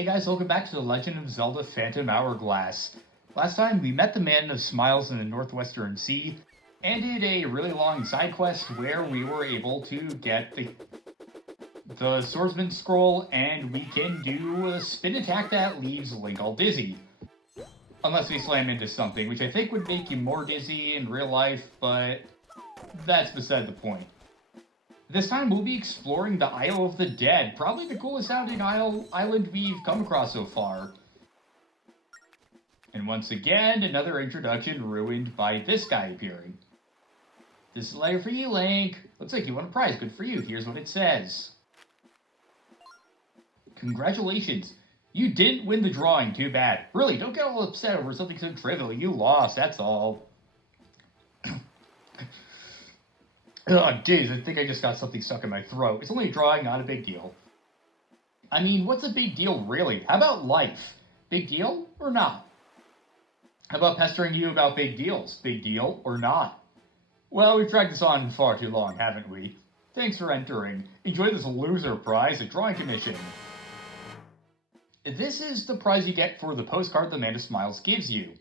Hey guys, welcome back to The Legend of Zelda Phantom Hourglass. Last time we met the Man of Smiles in the Northwestern Sea and did a really long side quest where we were able to get the Swordsman Scroll and we can do a spin attack that leaves Link all dizzy. Unless we slam into something, which I think would make you more dizzy in real life, but that's beside the point. This time we'll be exploring the Isle of the Dead, probably the coolest sounding island we've come across so far. And once again, another introduction ruined by this guy appearing. This is a letter for you, Link. Looks like you won a prize. Good for you. Here's what it says. Congratulations. You didn't win the drawing. Too bad. Really, don't get all upset over something so trivial. You lost, that's all. Oh, jeez, I think I just got something stuck in my throat. It's only a drawing, not a big deal. I mean, what's a big deal, really? How about life? Big deal or not? How about pestering you about big deals? Big deal or not? Well, we've dragged this on far too long, haven't we? Thanks for entering. Enjoy this loser prize, a drawing commission. This is the prize you get for the postcard the Man of Smiles gives you.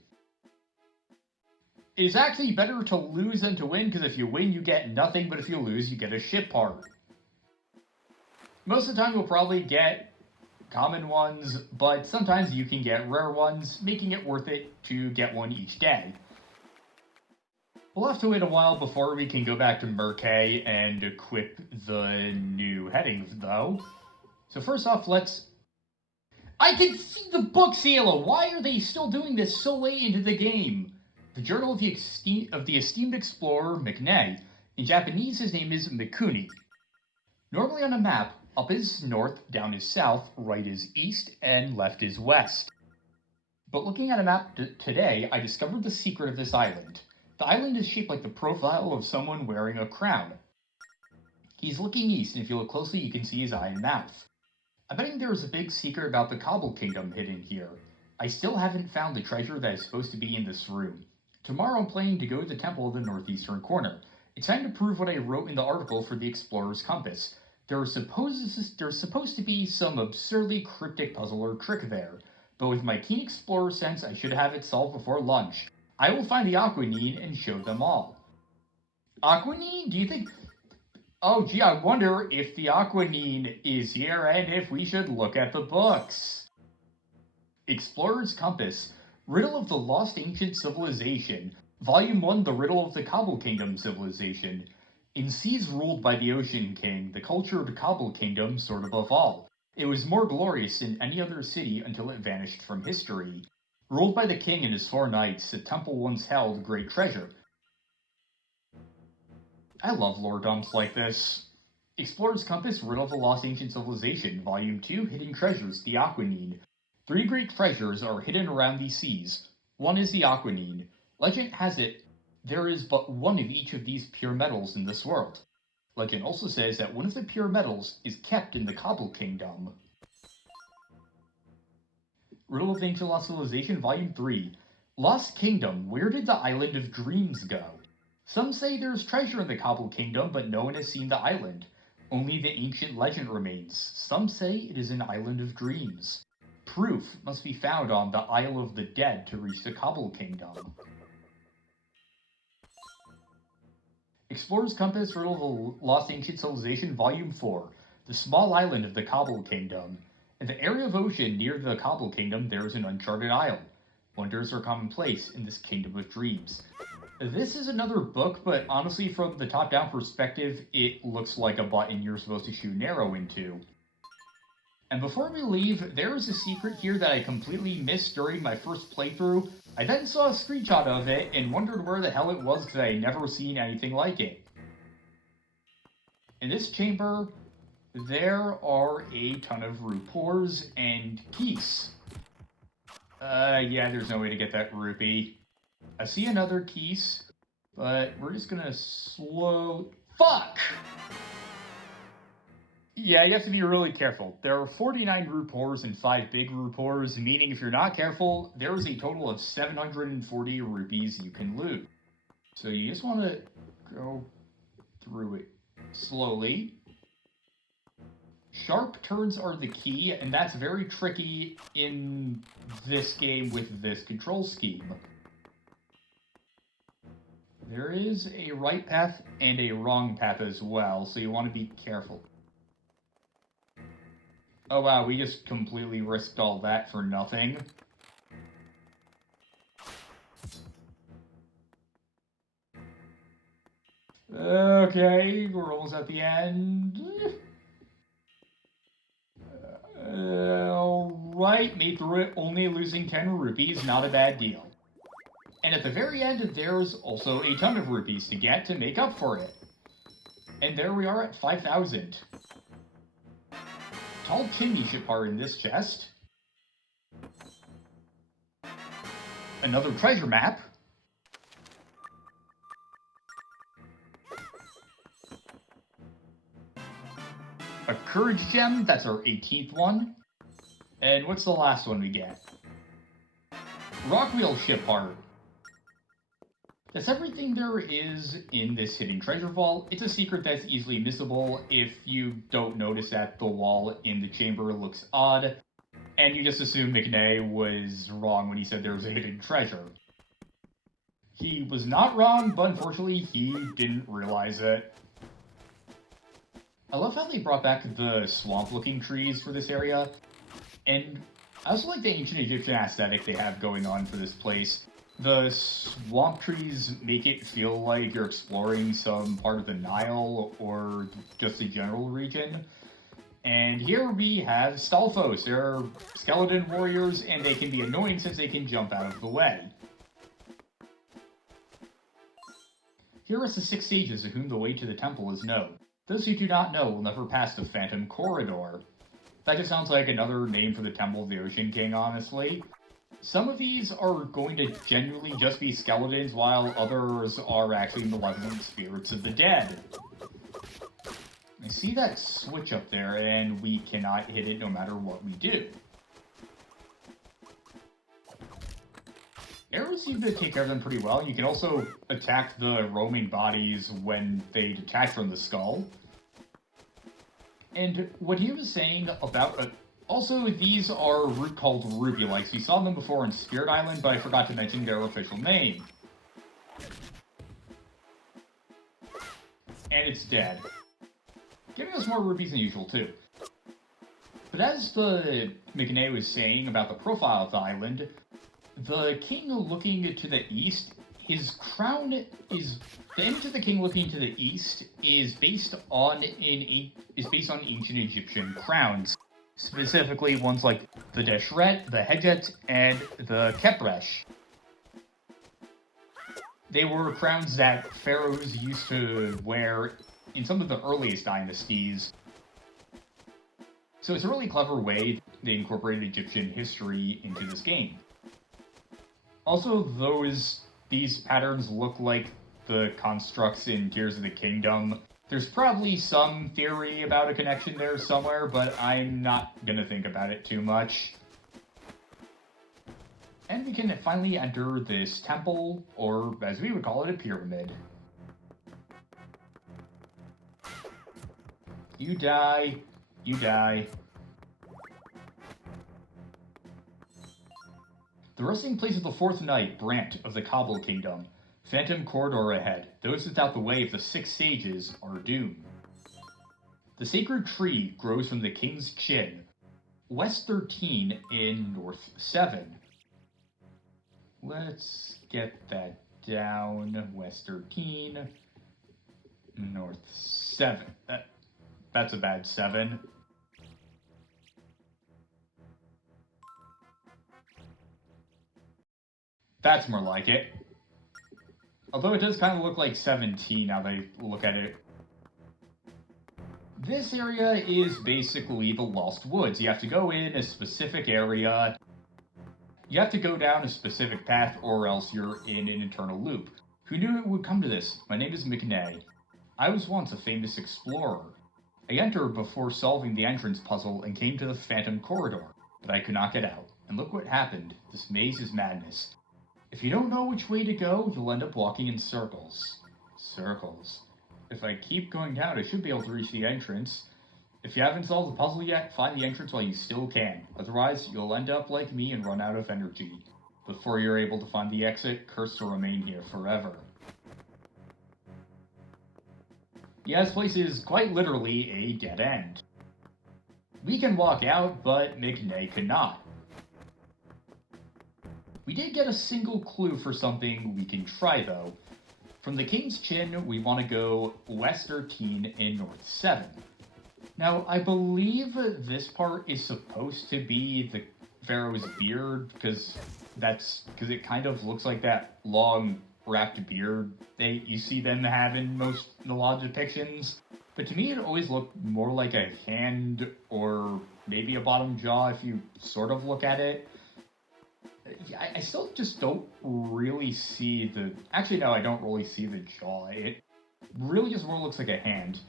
It is actually better to lose than to win, because if you win, you get nothing, but if you lose, you get a ship part. Most of the time, you'll probably get common ones, but sometimes you can get rare ones, making it worth it to get one each day. We'll have to wait a while before we can go back to Merkay and equip the new headings, though. So first off, I can see the book, Ciela! Why are they still doing this so late into the game? The Journal of the Esteemed Explorer McNay. In Japanese, his name is Mikuni. Normally on a map, up is north, down is south, right is east, and left is west. But looking at a map today, I discovered the secret of this island. The island is shaped like the profile of someone wearing a crown. He's looking east, and if you look closely, you can see his eye and mouth. I'm betting there is a big secret about the Cobble Kingdom hidden here. I still haven't found the treasure that is supposed to be in this room. Tomorrow I'm planning to go to the temple of the northeastern corner. It's time to prove what I wrote in the article for the Explorer's Compass. There's supposed to be some absurdly cryptic puzzle or trick there, but with my keen explorer sense I should have it solved before lunch. I will find the Aquanine and show them all. Aquanine? Do you think... Oh gee, I wonder if the Aquanine is here and if we should look at the books. Explorer's Compass, Riddle of the Lost Ancient Civilization, Volume 1, The Riddle of the Cobble Kingdom Civilization. In seas ruled by the Ocean King, the cultured Cobble Kingdom soared above all. It was more glorious than any other city until it vanished from history. Ruled by the king and his 4 knights, the temple once held great treasure. I love lore dumps like this. Explorer's Compass, Riddle of the Lost Ancient Civilization, Volume 2, Hidden Treasures, the Aquanine. 3 great treasures are hidden around these seas. One is the Aquanine. Legend has it there is but one of each of these pure metals in this world. Legend also says that one of the pure metals is kept in the Cobble Kingdom. Riddle of Ancient Lost Civilization, Volume 3. Lost Kingdom, where did the Island of Dreams go? Some say there's treasure in the Cobble Kingdom, but no one has seen the island. Only the ancient legend remains. Some say it is an island of dreams. Proof must be found on the Isle of the Dead to reach the Cobble Kingdom. Explorer's Compass, Riddle of the Lost Ancient Civilization, Volume 4. The small island of the Cobble Kingdom. In the area of ocean near the Cobble Kingdom, there is an uncharted isle. Wonders are commonplace in this kingdom of dreams. This is another book, but honestly, from the top-down perspective, it looks like a button you're supposed to shoot an arrow into. And before we leave, there is a secret here that I completely missed during my first playthrough. I then saw a screenshot of it and wondered where the hell it was because I had never seen anything like it. In this chamber, there are a ton of rupees and keys. Yeah, there's no way to get that rupee. I see another keys, but we're just gonna Fuck! Yeah, you have to be really careful. There are 49 rupees and 5 big rupees, meaning if you're not careful, there is a total of 740 rupees you can loot. So you just want to go through it slowly. Sharp turns are the key, and that's very tricky in this game with this control scheme. There is a right path and a wrong path as well, so you want to be careful. Oh wow, we just completely risked all that for nothing. Okay, we're almost at the end. Alright, made through it, only losing 10 rupees, not a bad deal. And at the very end, there's also a ton of rupees to get to make up for it. And there we are at 5,000. Tall chimney ship are in this chest. Another treasure map. A courage gem, that's our 18th one. And what's the last one we get? Rockwheel ship part. That's everything there is in this hidden treasure vault. It's a secret that's easily missable if you don't notice that the wall in the chamber looks odd, and you just assume McNay was wrong when he said there was a hidden treasure. He was not wrong, but unfortunately he didn't realize it. I love how they brought back the swamp-looking trees for this area, and I also like the ancient Egyptian aesthetic they have going on for this place. The swamp trees make it feel like you're exploring some part of the Nile or just a general region. And here we have Stalfos. They're skeleton warriors, and they can be annoying since they can jump out of the way. Here are the 6 sages of whom the way to the temple is known. Those who do not know will never pass the Phantom Corridor. That just sounds like another name for the Temple of the Ocean King, honestly. Some of these are going to genuinely just be skeletons, while others are actually malevolent spirits of the dead. I see that switch up there, and we cannot hit it no matter what we do. Arrows seem to take care of them pretty well. You can also attack the roaming bodies when they detach from the skull. And what he was saying about... also, these are called Ruby Lights. We saw them before in Spirit Island, but I forgot to mention their official name. And it's dead. Giving us more rupees than usual, too. But as the McNay was saying about the profile of the island, the king looking to the east, his crown is... The image of the king looking to the east is based on ancient Egyptian crowns. Specifically ones like the Deshret, the Hedjet, and the Kepresh. They were crowns that pharaohs used to wear in some of the earliest dynasties. So it's a really clever way they incorporated Egyptian history into this game. Also, these patterns look like the constructs in Tears of the Kingdom. There's probably some theory about a connection there somewhere, but I'm not gonna think about it too much. And we can finally enter this temple, or as we would call it, a pyramid. You die. You die. The resting place of the 4th Knight, Brant, of the Cobble Kingdom. Phantom Corridor ahead. Those without the way of the 6 sages are doomed. The sacred tree grows from the king's chin. West 13 in North 7. Let's get that down. West 13, North 7. That's a bad 7. That's more like it. Although it does kind of look like 17 now that I look at it. This area is basically the Lost Woods. You have to go in a specific area. You have to go down a specific path or else you're in an eternal loop. Who knew it would come to this? My name is McNay. I was once a famous explorer. I entered before solving the entrance puzzle and came to the Phantom Corridor, but I could not get out. And look what happened. This maze is madness. If you don't know which way to go, you'll end up walking in circles. Circles. If I keep going down, I should be able to reach the entrance. If you haven't solved the puzzle yet, find the entrance while you still can. Otherwise, you'll end up like me and run out of energy. Before you're able to find the exit, cursed to remain here forever. Yeah, this place is quite literally a dead end. We can walk out, but McNay cannot. We did get a single clue for something we can try, though. From the King's Chin, we want to go west 13 and north 7. Now, I believe this part is supposed to be the Pharaoh's beard, because it kind of looks like that long wrapped beard you see them have in a lot of depictions. But to me, it always looked more like a hand or maybe a bottom jaw if you sort of look at it. I still just don't really see the... Actually, no, I don't really see the jaw. It really just more looks like a hand.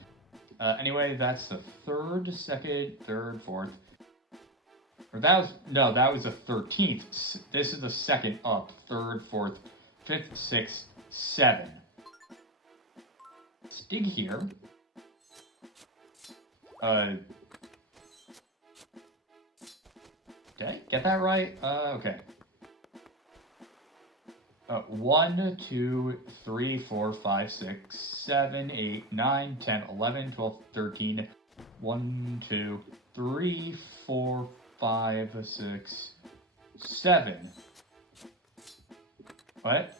Anyway, that's the third, second, third, fourth. Or that was the 13th. This is the second up. Third, fourth, fifth, sixth, 7. Let's dig here. Did I get that right? Okay. 1, 2, 3, 4, 5, 6, 7, 8, 9, 10, 11, 12, 13. 1, 2, 3, 4, 5, 6, 7. What?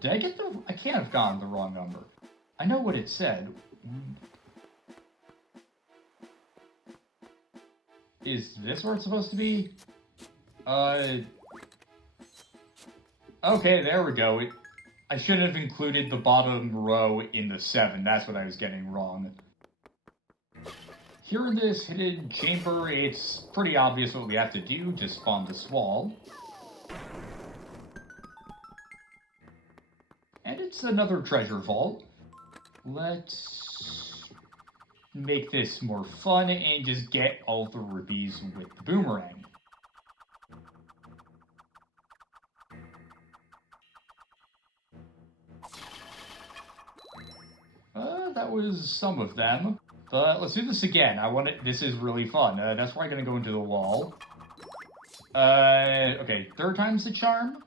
Did I get I can't have gotten the wrong number. I know what it said. Is this where it's supposed to be? Okay, there we go. I should have included the bottom row in the 7. That's what I was getting wrong. Here in this hidden chamber, it's pretty obvious what we have to do. Just spawn this wall. And it's another treasure vault. Let's make this more fun and just get all the rupees with the boomerang. That was some of them. But let's do this again. This is really fun. That's why I'm gonna go into the wall. Okay, third time's the charm.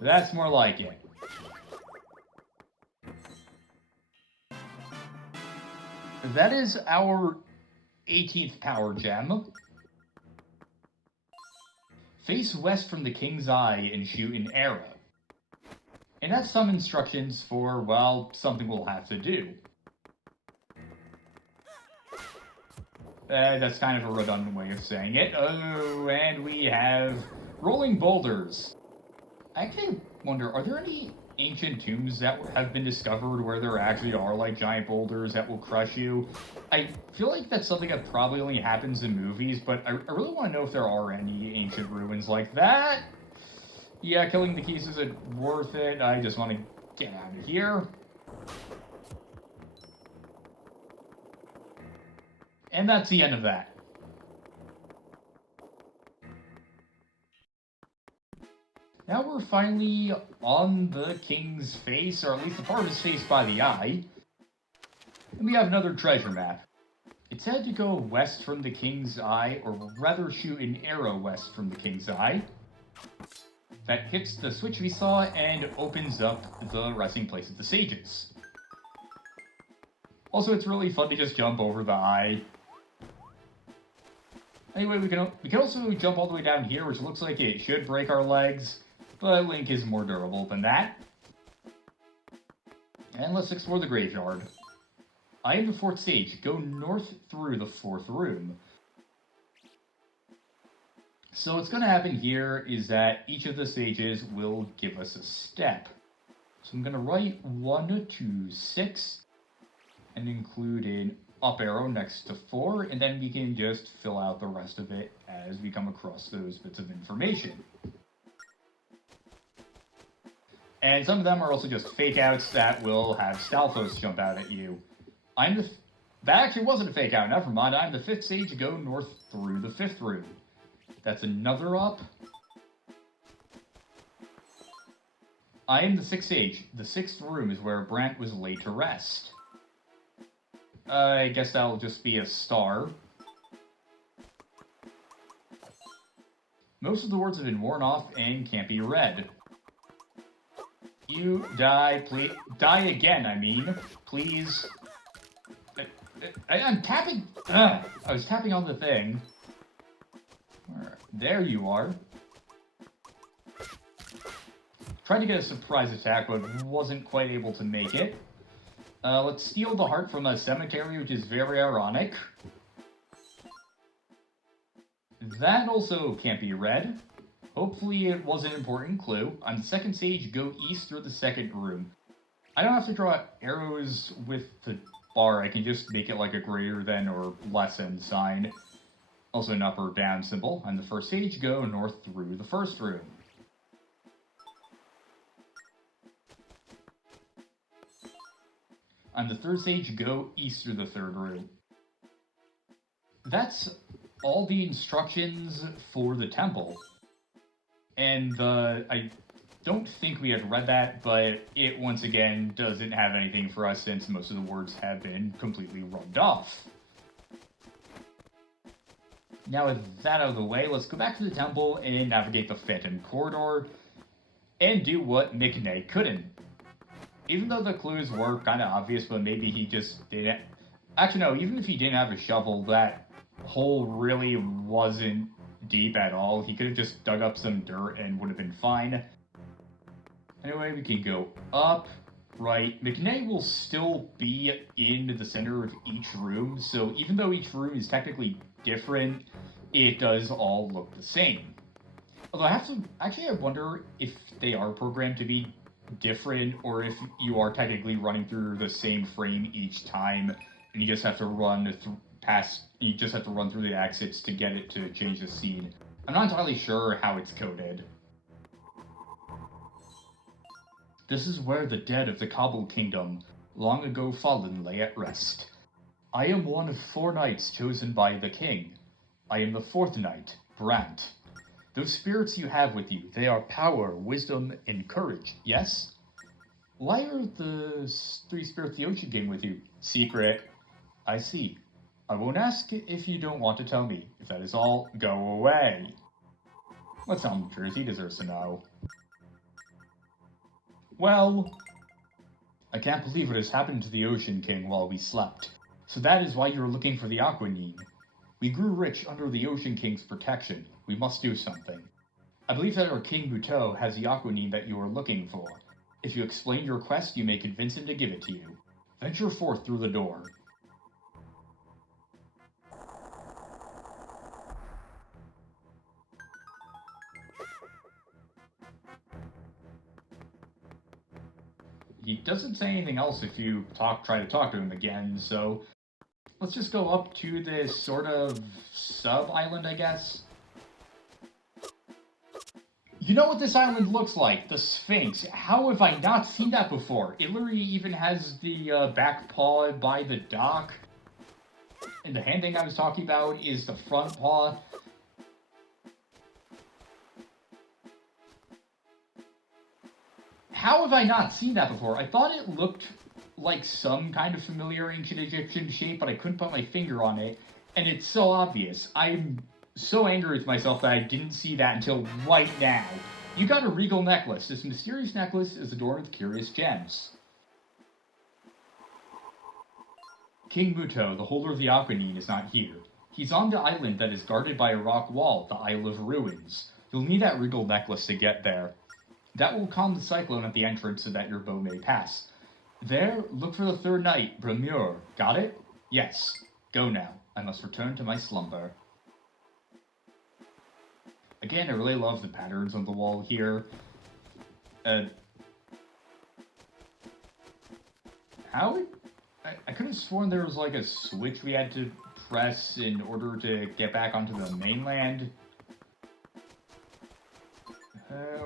That's more like it. That is our 18th power gem. Face west from the King's Eye and shoot an arrow. And that's some instructions for, well, something we'll have to do. That's kind of a redundant way of saying it. Oh, and we have rolling boulders. I actually wonder, are there any ancient tombs that have been discovered where there actually are, like, giant boulders that will crush you? I feel like that's something that probably only happens in movies, but I really want to know if there are any ancient ruins like that. Yeah, killing the keys isn't worth it. I just want to get out of here. And that's the end of that. Now we're finally on the king's face, or at least a part of his face by the eye. And we have another treasure map. It said to go west from the king's eye, or rather shoot an arrow west from the king's eye. That hits the switch we saw and opens up the resting place of the sages. Also, it's really fun to just jump over the eye. Anyway, we can also jump all the way down here, which looks like it should break our legs, but Link is more durable than that. And let's explore the graveyard. I am the 4th sage. Go north through the 4th room. So what's going to happen here is that each of the sages will give us a step. So I'm going to write 1 to 6 and include an up arrow next to 4, and then we can just fill out the rest of it as we come across those bits of information. And some of them are also just fake outs that will have Stalfos jump out at you. I'm the That actually wasn't a fake out. Never mind. I'm the 5th stage. Go north through the 5th room. That's another up. I am the 6th stage. The 6th room is where Brant was laid to rest. I guess that'll just be a star. Most of the words have been worn off and can't be read. You die, please. Die again, I mean. Please. I'm tapping. I was tapping on the thing. There you are. Tried to get a surprise attack, but wasn't quite able to make it. Let's steal the heart from a cemetery, which is very ironic. That also can't be read. Hopefully it was an important clue. On the 2nd stage, go east through the 2nd room. I don't have to draw arrows with the bar. I can just make it like a greater than or less than sign. Also an up or down symbol. On the 1st stage, go north through the 1st room. On the 3rd stage, go east through the 3rd room. That's all the instructions for the temple. And I don't think we had read that, but it once again doesn't have anything for us since most of the words have been completely rubbed off. Now with that out of the way, let's go back to the temple and navigate the Phantom Corridor and do what McNay couldn't. Even though the clues were kind of obvious, but maybe he just didn't... Actually, no, even if he didn't have a shovel, that hole really wasn't deep at all. He could have just dug up some dirt and would have been fine. Anyway, we can go up, right. McNay will still be in the center of each room, so even though each room is technically different, it does all look the same. Although I wonder if they are programmed to be different, or if you are technically running through the same frame each time, and you just have to run through the exits to get it to change the scene. I'm not entirely sure how it's coded. This is where the dead of the Cobble Kingdom, long ago fallen, lay at rest. I am one of 4 knights chosen by the king. I am the 4th knight, Brant. Those spirits you have with you, they are power, wisdom, and courage, yes? Why are the 3 spirits of the Ocean King with you? Secret. I see. I won't ask if you don't want to tell me. If that is all, go away. Let's tell him the truth, he deserves to know. Well, I can't believe what has happened to the Ocean King while we slept. So that is why you were looking for the Aquanine. We grew rich under the Ocean King's protection. We must do something. I believe that our King Buteau has the Aquanine that you are looking for. If you explain your quest, you may convince him to give it to you. Venture forth through the door. He doesn't say anything else if you try to talk to him again, so let's just go up to this sort of sub-island, I guess. You know what this island looks like? The Sphinx. How have I not seen that before? It literally even has the back paw by the dock. And the hand thing I was talking about is the front paw. How have I not seen that before? I thought it looked like some kind of familiar ancient Egyptian shape, but I couldn't put my finger on it. And it's so obvious. I'm so angry with myself that I didn't see that until right now. You got a regal necklace. This mysterious necklace is adorned with curious gems. King Muto, the holder of the Aquanine, is not here. He's on the island that is guarded by a rock wall, the Isle of Ruins. You'll need that regal necklace to get there. That will calm the cyclone at the entrance so that your boat may pass. There, look for the 3rd knight, Bramur. Got it? Yes. Go now. I must return to my slumber. Again, I really love the patterns on the wall here. I could have sworn there was like a switch we had to press in order to get back onto the mainland.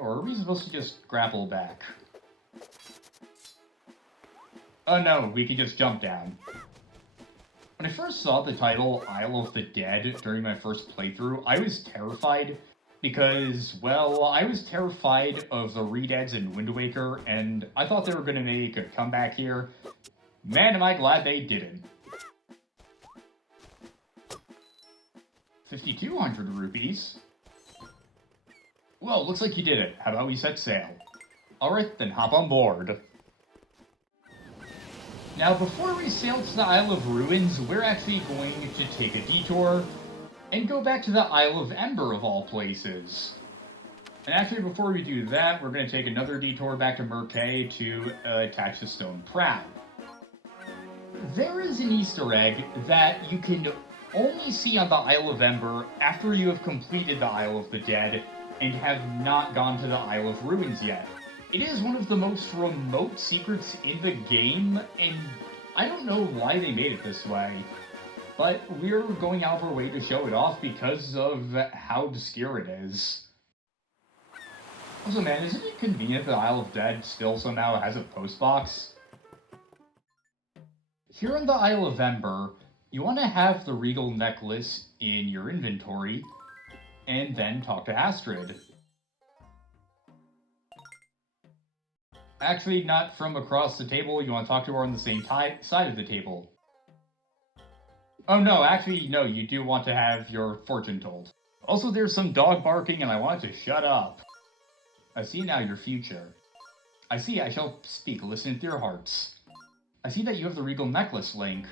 Or are we supposed to just grapple back? Oh no, we can just jump down. When I first saw the title Isle of the Dead during my first playthrough, I was terrified because, well, I was terrified of the Redeads in Wind Waker, and I thought they were going to make a comeback here. Man, am I glad they didn't. 5,200 rupees. Well, looks like you did it. How about we set sail? Alright, then hop on board. Now, before we sail to the Isle of Ruins, we're actually going to take a detour and go back to the Isle of Ember of all places. And actually, before we do that, we're going to take another detour back to Merkay to attach the stone prow. There is an Easter egg that you can only see on the Isle of Ember after you have completed the Isle of the Dead and have not gone to the Isle of Ruins yet. It is one of the most remote secrets in the game, and I don't know why they made it this way, but we're going out of our way to show it off because of how obscure it is. Also, man, isn't it convenient that the Isle of Dead still somehow has a post box? Here on the Isle of Ember, you want to have the Regal necklace in your inventory, and then talk to Astrid. Actually, not from across the table, you want to talk to her on the same side of the table. Oh no, actually, no, you do want to have your fortune told. Also, there's some dog barking and I want it to shut up. I see now your future. I see, I shall speak, listen to your hearts. I see that you have the Regal necklace, Link.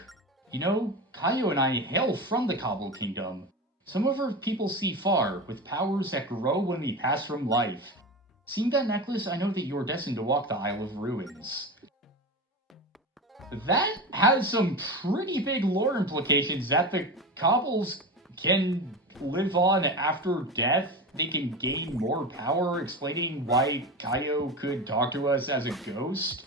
You know, Kaio and I hail from the Cobble Kingdom. Some of our people see far, with powers that grow when we pass from life. Seeing that necklace, I know that you are destined to walk the Isle of Ruins. That has some pretty big lore implications that the Cobbles can live on after death. They can gain more power, explaining why Kaio could talk to us as a ghost.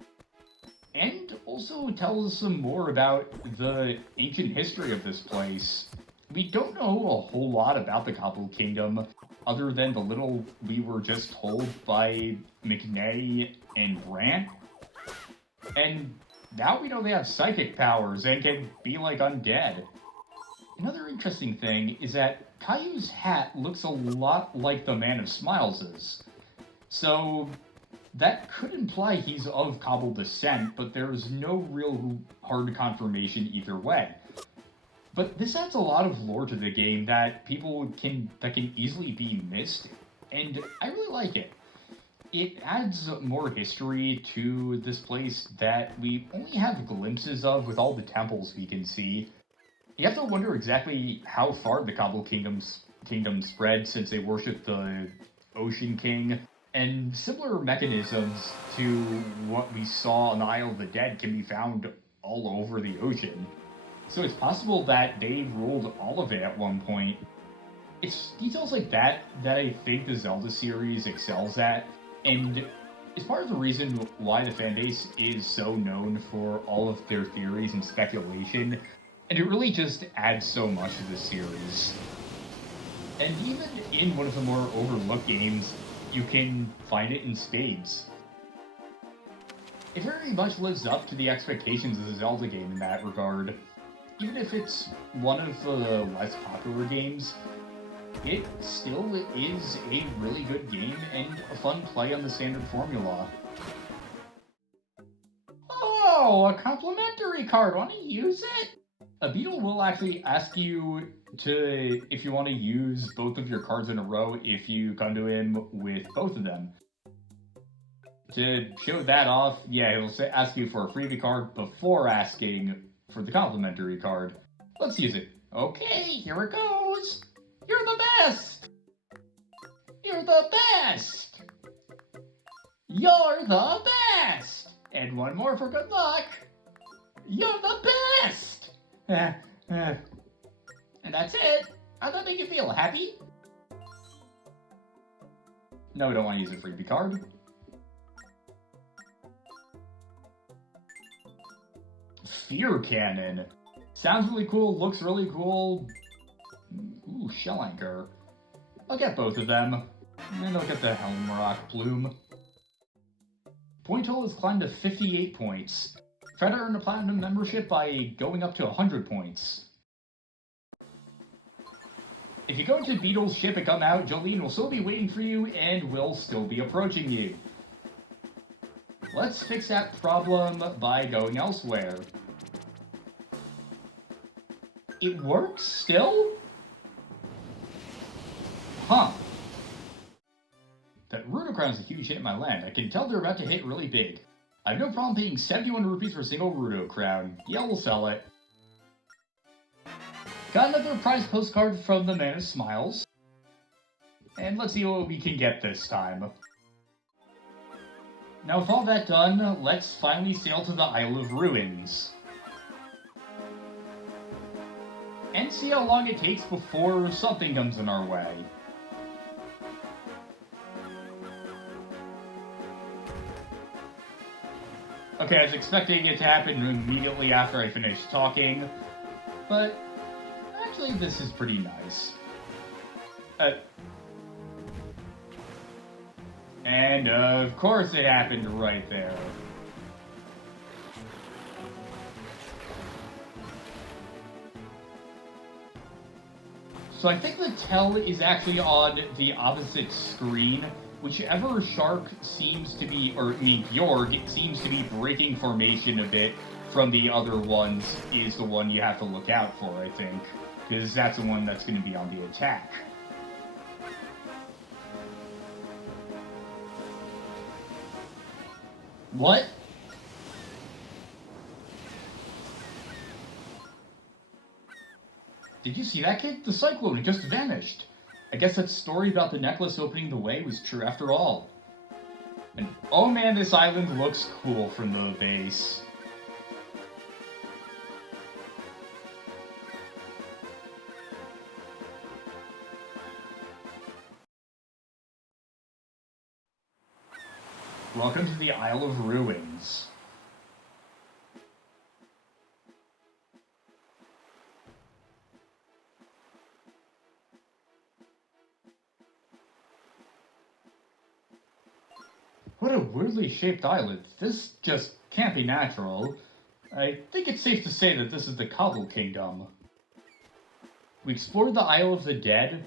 And also tells us some more about the ancient history of this place. We don't know a whole lot about the Cobble Kingdom, other than the little we were just told by McNay and Brant. And now we know they have psychic powers and can be like undead. Another interesting thing is that Caillou's hat looks a lot like the Man of Smiles'. So that could imply he's of Cobble descent, but there's no real hard confirmation either way. But this adds a lot of lore to the game that can easily be missed, and I really like it. It adds more history to this place that we only have glimpses of with all the temples we can see. You have to wonder exactly how far the Cobble Kingdom spread since they worship the Ocean King, and similar mechanisms to what we saw on the Isle of the Dead can be found all over the ocean. So it's possible that they ruled all of it at one point. It's details like that that I think the Zelda series excels at, and is part of the reason why the fanbase is so known for all of their theories and speculation, and it really just adds so much to the series. And even in one of the more overlooked games, you can find it in spades. It very much lives up to the expectations of the Zelda game in that regard. Even if it's one of the less popular games, it still is a really good game and a fun play on the standard formula. Oh, a complimentary card! Want to use it? A beetle will actually ask you if you want to use both of your cards in a row if you come to him with both of them. To show that off, yeah, he'll ask you for a freebie card before asking for the complimentary card. Let's use it. Okay, here it goes. You're the best. You're the best. You're the best. And one more for good luck. You're the best. And that's it. How'd that make you feel? Happy? No, we don't want to use a freebie card. Fear Cannon. Sounds really cool, looks really cool. Ooh, Shell Anchor. I'll get both of them. And I'll get the Helm Rock Plume. Point total is climbed to 58 points. Try to earn a platinum membership by going up to 100 points. If you go to Beetle's ship and come out, Jolene will still be waiting for you and will still be approaching you. Let's fix that problem by going elsewhere. It works still? Huh. That Runa Crown is a huge hit in my land. I can tell they're about to hit really big. I have no problem paying 71 rupees for a single Rudo Crown. Yeah, we'll sell it. Got another prize postcard from the Man of Smiles. And let's see what we can get this time. Now with all that done, let's finally sail to the Isle of Ruins. And see how long it takes before something comes in our way. Okay, I was expecting it to happen immediately after I finished talking, but actually this is pretty nice. And of course it happened right there. So I think the tell is actually on the opposite screen. Whichever shark seems to be, Bjorg seems to be breaking formation a bit from the other ones is the one you have to look out for, I think. Because that's the one that's going to be on the attack. What? Did you see that, kid? The cyclone just vanished. I guess that story about the necklace opening the way was true after all. And oh man, this island looks cool from the base. Welcome to the Isle of Ruins. What a weirdly shaped island. This just can't be natural. I think it's safe to say that this is the Cobble Kingdom. We explored the Isle of the Dead,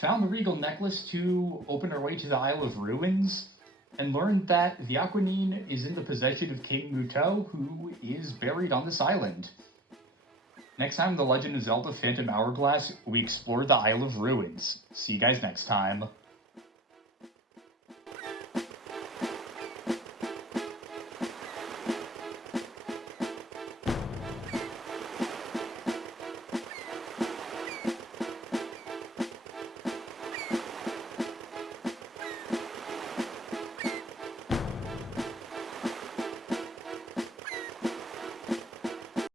found the regal necklace to open our way to the Isle of Ruins, and learned that the Aquanine is in the possession of King Muto, who is buried on this island. Next time, The Legend of Zelda Phantom Hourglass, we explore the Isle of Ruins. See you guys next time.